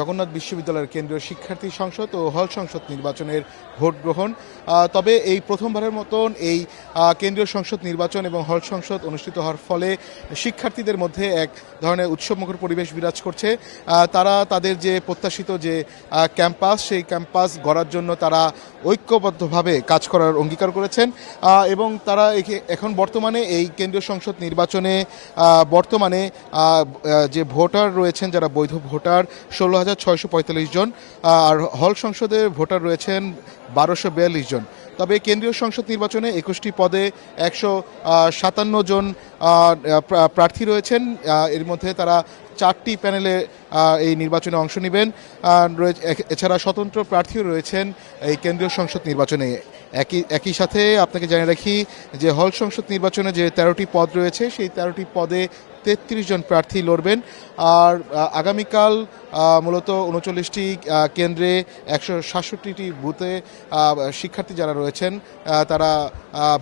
জগন্নাথ বিশ্ববিদ্যালয়ের কেন্দ্রীয় শিক্ষার্থী সংসদ ও হল সংসদ নির্বাচনের ভোট গ্রহণ। তবে এই প্রথমবারের মতন এই কেন্দ্রীয় সংসদ নির্বাচন এবং হল সংসদ অনুষ্ঠিত হওয়ার ফলে শিক্ষার্থীদের মধ্যে এক ধরনের উৎসবমুখর পরিবেশ বিরাজ করছে। তারা তাদের যে প্রত্যাশিত যে ক্যাম্পাস, সেই ক্যাম্পাস গড়ার জন্য তারা ঐক্যবদ্ধভাবে কাজ করার অঙ্গীকার করেছেন এবং তারা এখন বর্তমানে এই কেন্দ্রীয় সংসদ নির্বাচনে বর্তমানে যে ভোটার রয়েছেন, যারা বৈধ ভোটার 16,645 জন, আর হল সংসদে ভোটার রয়েছেন 1242 জন। তবে কেন্দ্রীয় সংসদ নির্বাচনে 21টি পদে 157 জন প্রার্থী রয়েছেন। এর মধ্যে তারা 4টি প্যানেলে এই নির্বাচনে অংশ নেবেন। এছাড়া স্বতন্ত্র প্রার্থীও রয়েছেন এই কেন্দ্রীয় সংসদ নির্বাচনে। একই সাথে আপনাকে জানিয়ে রাখি যে হল সংসদ নির্বাচনে যে 13টি পদ রয়েছে, সেই 13টি পদে 33 জন প্রার্থী লড়বেন। আর আগামীকাল মূলত 39টি কেন্দ্রে 167টি বুথে শিক্ষার্থী যারা রয়েছেন তারা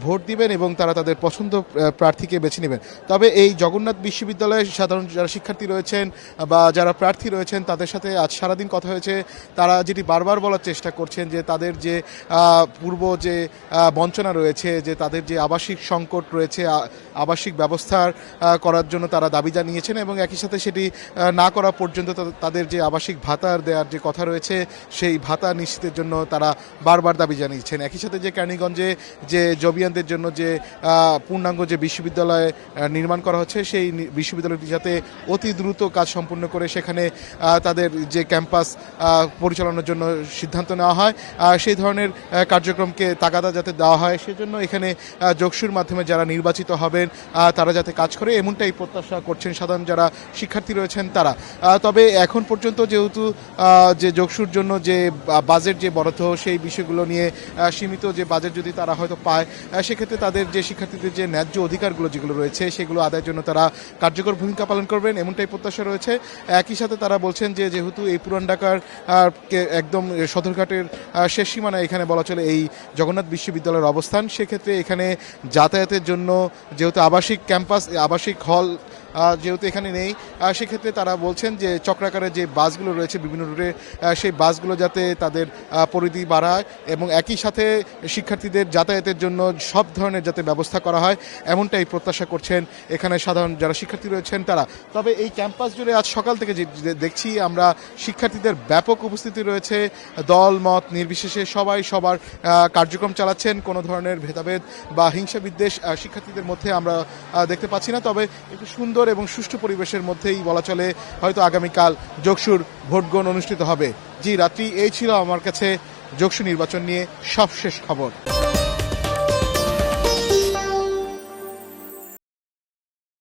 ভোট দিবেন এবং তারা তাদের পছন্দ প্রার্থীকে বেছে নেবেন। তবে এই জগন্নাথ বিশ্ববিদ্যালয়ে সাধারণ যারা শিক্ষার্থী রয়েছেন বা যারা প্রার্থী রয়েছেন তাদের সাথে আজ সারাদিন কথা হয়েছে। তারা যেটি বারবার বলার চেষ্টা করছেন যে তাদের যে পূর্ব যে বঞ্চনা রয়েছে, যে তাদের যে আবাসিক সংকট রয়েছে, আবাসিক ব্যবস্থার করার জন্য তারা দাবি জানিয়েছেন এবং একই সাথে সেটি না করা পর্যন্ত তাদের যে আবাসিক ভাতার দেওয়ার যে কথা রয়েছে, সেই ভাতা নিশ্চিতের জন্য তারা বারবার দাবি জানিয়েছেন। একই সাথে যে কেরানীগঞ্জে যে জবিয়ানদের জন্য যে পূর্ণাঙ্গ যে বিশ্ববিদ্যালয় নির্মাণ করা হচ্ছে, সেই বিশ্ববিদ্যালয়টি যাতে অতি দ্রুত কাজ সম্পূর্ণ করে সেখানে তাদের যে ক্যাম্পাস পরিচালনার জন্য সিদ্ধান্ত নেওয়া হয়, সেই ধরনের কার্যক্রমকে তাগাদা যাতে দেওয়া হয়, সেজন্য এখানে যোগসুর মাধ্যমে যারা নির্বাচিত হবেন তারা যাতে কাজ করে, এমনটাই প্রত্যাশা করছেন সাধারণ যারা শিক্ষার্থী রয়েছেন তারা। তবে এখন পর্যন্ত যেহেতু যে যোগসুর জন্য যে বাজেট যে বরাদ্দ, সেই বিষয়গুলো নিয়ে সীমিত যে বাজেট যদি তারা হয়তো পায়, সেক্ষেত্রে তাদের যে শিক্ষার্থীদের যে ন্যায্য অধিকারগুলো যেগুলো রয়েছে সেগুলো আদায়ের জন্য তারা কার্যকর ভূমিকা পালন করবেন, এমনটাই প্রত্যাশা রয়েছে। একই সাথে তারা বলছেন যে যেহেতু এই পুরান ঢাকার একদম সদরঘাটের শেষ সীমানায় এখানে বলা চলে এই জগন্নাথ বিশ্ববিদ্যালয়ের অবস্থান, সেক্ষেত্রে এখানে যাতায়াতের জন্য যেহেতু আবাসিক ক্যাম্পাস, আবাসিক হল যেহেতু এখানে নেই, সেক্ষেত্রে তারা বলছেন যে চক্রাকারে যে বাসগুলো রয়েছে বিভিন্ন রুটে, সেই বাসগুলো যাতে তাদের পরিধি বাড়ায় এবং একই সাথে শিক্ষার্থীদের যাতায়াতের জন্য সব ধরনের যাতে ব্যবস্থা করা হয়, এমনটাই প্রত্যাশা করছেন এখানে সাধারণ যারা শিক্ষার্থী রয়েছেন তারা। তবে এই ক্যাম্পাস জুড়ে আজ সকাল থেকে যে দেখছি আমরা, শিক্ষার্থীদের ব্যাপক উপস্থিতি রয়েছে। দল মত নির্বিশেষে সবাই সবার কার্যক্রম চালাচ্ছেন। কোনো ধরনের ভেদাভেদ বা হিংসা বিদ্বেষ শিক্ষার্থীদের মধ্যে আমরা দেখতে পাচ্ছি না। তবে একটু সুন্দর এবং সুষ্ঠু পরিবেশের মধ্যেই বলা চলে হয়তো আগামীকাল যোগসুর ভোটগ্রহণ অনুষ্ঠিত হবে। জি রাত্রি, এই ছিল আমার কাছে যোগসু নির্বাচন নিয়ে সবশেষ খবর।